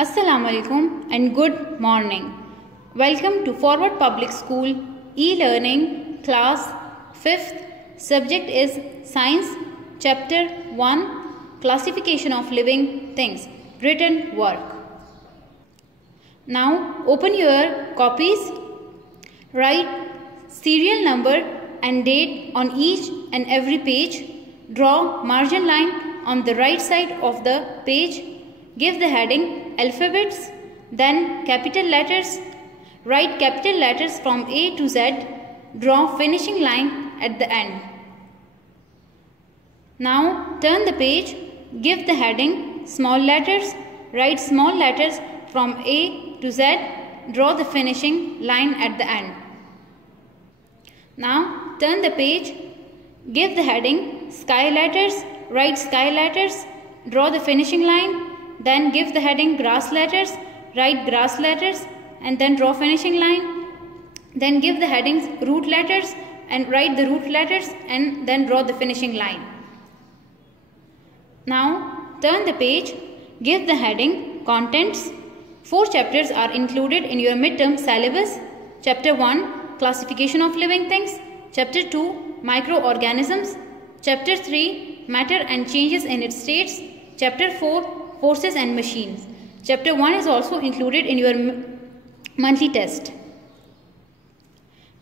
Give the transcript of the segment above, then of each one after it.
Assalamu alaikum and good morning. Welcome to Forward Public School e-learning class 5th. Subject is Science, Chapter 1, Classification of Living Things. Written work. Now open your copies. Write serial number and date on each and every page. Draw margin line on the right side of the page. Give the heading alphabets, then capital letters. Write capital letters from A to Z. Draw finishing line at the end. Now turn the page. Give the heading small letters. Write small letters from A to Z. Draw the finishing line at the end. Now turn the page. Give the heading sky letters. Write sky letters. Draw the finishing line. Then give the heading grass letters. Write grass letters and then draw finishing line. Then give the headings root letters and write the root letters and then draw the finishing line. Now turn the page. Give the heading contents. 4 chapters are included in your midterm syllabus. Chapter 1, Classification of Living Things. Chapter 2, Microorganisms. Chapter 3, Matter and Changes in its States. Chapter 4, Forces and Machines. Chapter 1 is also included in your monthly test.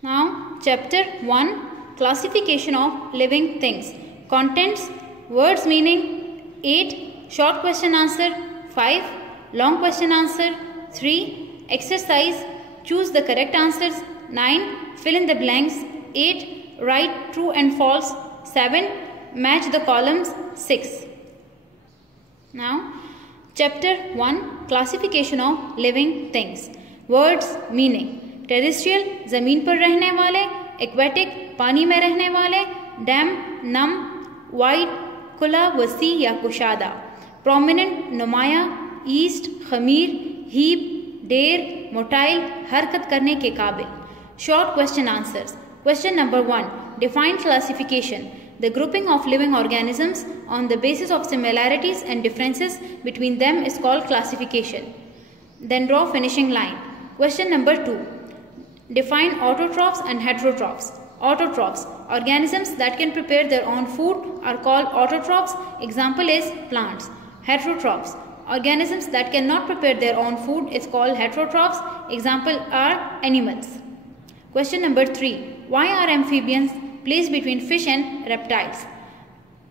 Now, Chapter 1, Classification of Living Things. Contents, words meaning, 8, short question answer, 5, long question answer, 3, exercise, choose the correct answers, 9, fill in the blanks, 8, write true and false, 7, match the columns, 6. Now, Chapter 1, Classification of Living Things. Words meaning, terrestrial, ज़मीन पर रहने वाले, aquatic, पानी में रहने वाले, damp, नम, wide, खुला, वसी या कुशादा, prominent, नुमाया, east, खमीर, heap, डेर, मोटाइल, हरकत करने के काबिल. Short question answers. Question number 1. Define classification. The grouping of living organisms on the basis of similarities and differences between them is called classification. Then draw finishing line. Question number 2. Define autotrophs and heterotrophs. Autotrophs, organisms that can prepare their own food, are called autotrophs. Example is plants. Heterotrophs, organisms that cannot prepare their own food, is called heterotrophs. Example are animals. Question number 3. Why are amphibians placed between fish and reptiles?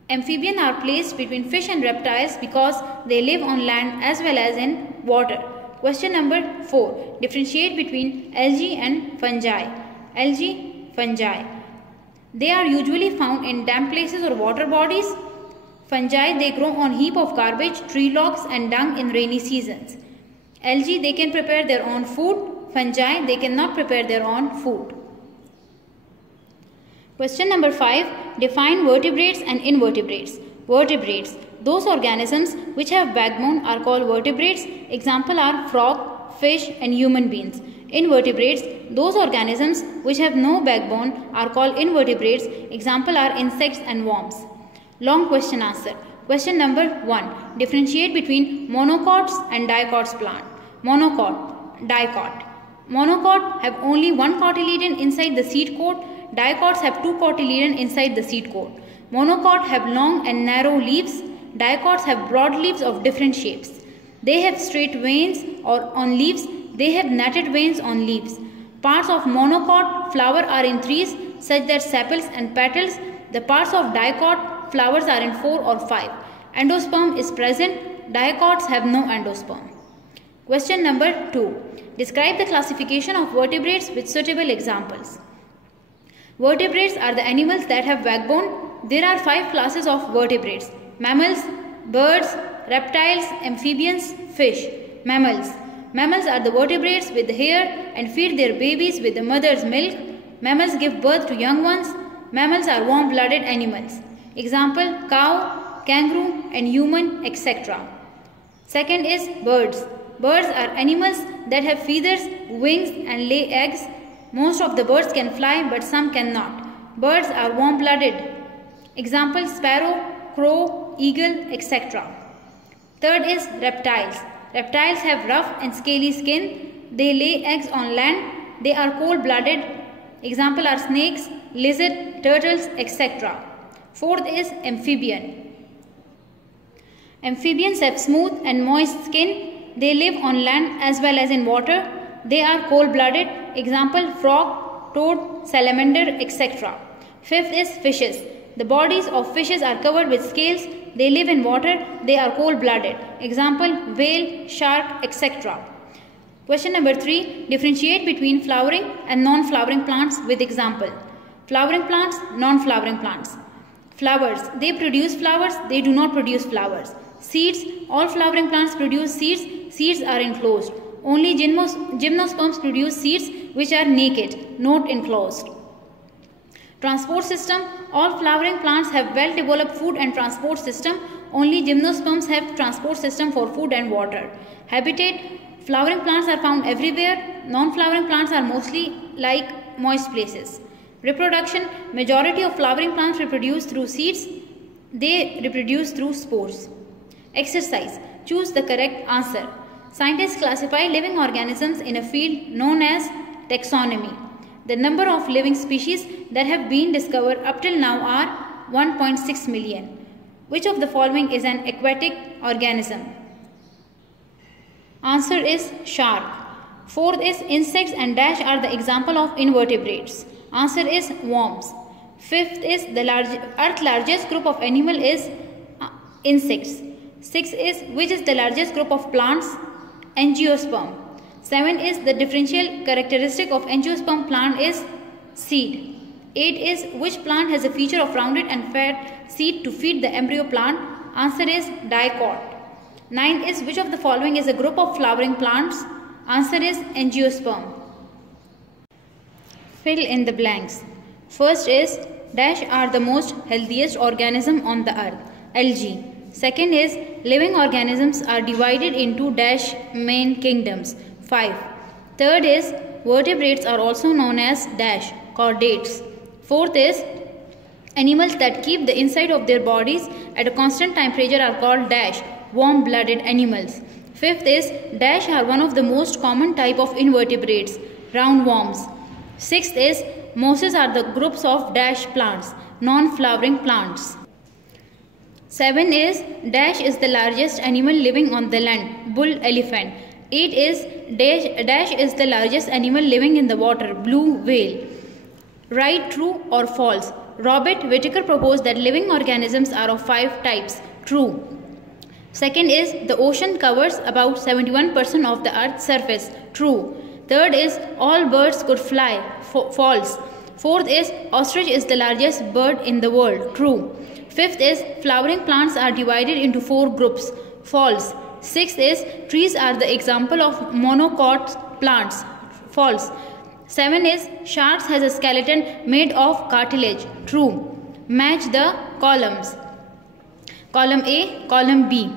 Amphibians are placed between fish and reptiles because they live on land as well as in water. Question number 4. Differentiate between algae and fungi. Algae, fungi. They are usually found in damp places or water bodies. Fungi, they grow on heap of garbage, tree logs and dung in rainy seasons. Algae, they can prepare their own food. Fungi, they cannot prepare their own food. Question number 5. Define vertebrates and invertebrates. Vertebrates, those organisms which have backbone, are called vertebrates. Example are frog, fish and human beings. Invertebrates, those organisms which have no backbone, are called invertebrates. Example are insects and worms. Long question answer. Question number 1. Differentiate between monocots and dicots plant. Monocot, dicot. Monocot have only one cotyledon inside the seed coat. Dicots have two cotyledons inside the seed coat. Monocot have long and narrow leaves. Dicots have broad leaves of different shapes. They have straight veins on leaves. They have netted veins on leaves. Parts of monocot flower are in threes, such that sepals and petals. The parts of dicot flowers are in 4 or 5. Endosperm is present. Dicots have no endosperm. Question number 2. Describe the classification of vertebrates with suitable examples. Vertebrates are the animals that have backbone. There are 5 classes of vertebrates: mammals, birds, reptiles, amphibians, fish. Mammals. Mammals are the vertebrates with hair and feed their babies with the mother's milk. Mammals give birth to young ones. Mammals are warm-blooded animals. Example, cow, kangaroo and human, etc. Second is birds. Birds are animals that have feathers, wings and lay eggs. Most of the birds can fly, but some cannot. Birds are warm-blooded. Example, sparrow, crow, eagle, etc. Third is reptiles. Reptiles have rough and scaly skin. They lay eggs on land. They are cold-blooded. Example are snakes, lizard, turtles, etc. Fourth is amphibian. Amphibians have smooth and moist skin. They live on land as well as in water. They are cold-blooded. Example frog, toad, salamander, etc. Fifth is fishes. The bodies of fishes are covered with scales. They live in water. They are cold-blooded. Example whale, shark, etc. Question number 3. Differentiate between flowering and non-flowering plants with example. Flowering plants, non-flowering plants. Flowers, they produce flowers, they do not produce flowers. Seeds, all flowering plants produce seeds, seeds are enclosed. Only gymnosperms produce seeds which are naked, not enclosed. Transport system, all flowering plants have well-developed food and transport system. Only gymnosperms have transport system for food and water. Habitat, flowering plants are found everywhere. Non-flowering plants are mostly like moist places. Reproduction, majority of flowering plants reproduce through seeds. They reproduce through spores. Exercise, choose the correct answer. Scientists classify living organisms in a field known as taxonomy. The number of living species that have been discovered up till now are 1.6 million. Which of the following is an aquatic organism? Answer is shark. Fourth is insects and dash are the example of invertebrates. Answer is worms. Fifth is the Earth's largest group of animal is insects. Sixth is which is the largest group of plants? Angiosperm. 7 is the differential characteristic of angiosperm plant is seed. 8 is which plant has a feature of rounded and fat seed to feed the embryo plant? Answer is dicot. 9 is which of the following is a group of flowering plants? Answer is angiosperm. Fill in the blanks. First is dash are the most healthiest organism on the earth? Algae. Second is living organisms are divided into dash main kingdoms? 5. Third is vertebrates are also known as dash chordates. Fourth is animals that keep the inside of their bodies at a constant temperature are called dash warm-blooded animals. Fifth is dash are one of the most common type of invertebrates, roundworms. Sixth is mosses are the groups of dash plants, non-flowering plants. 7 is dash is the largest animal living on the land, bull elephant. 8 is dash is the largest animal living in the water, blue whale. Right, true or false? Robert Whittaker proposed that living organisms are of 5 types. True. Second is the ocean covers about 71% of the earth's surface. True. Third is all birds could fly. False. Fourth is ostrich is the largest bird in the world. True. Fifth is flowering plants are divided into 4 groups. False. Sixth is trees are the example of monocot plants. False. 7 is sharks has a skeleton made of cartilage. True. Match the columns. Column A, column B.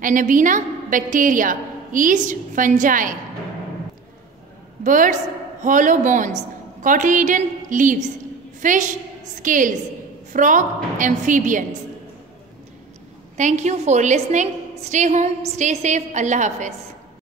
Anabaena, bacteria. Yeast, fungi. Birds, hollow bones. Cotyledon, leaves. Fish, scales. Frog, amphibians. Thank you for listening. Stay home, stay safe. Allah Hafiz.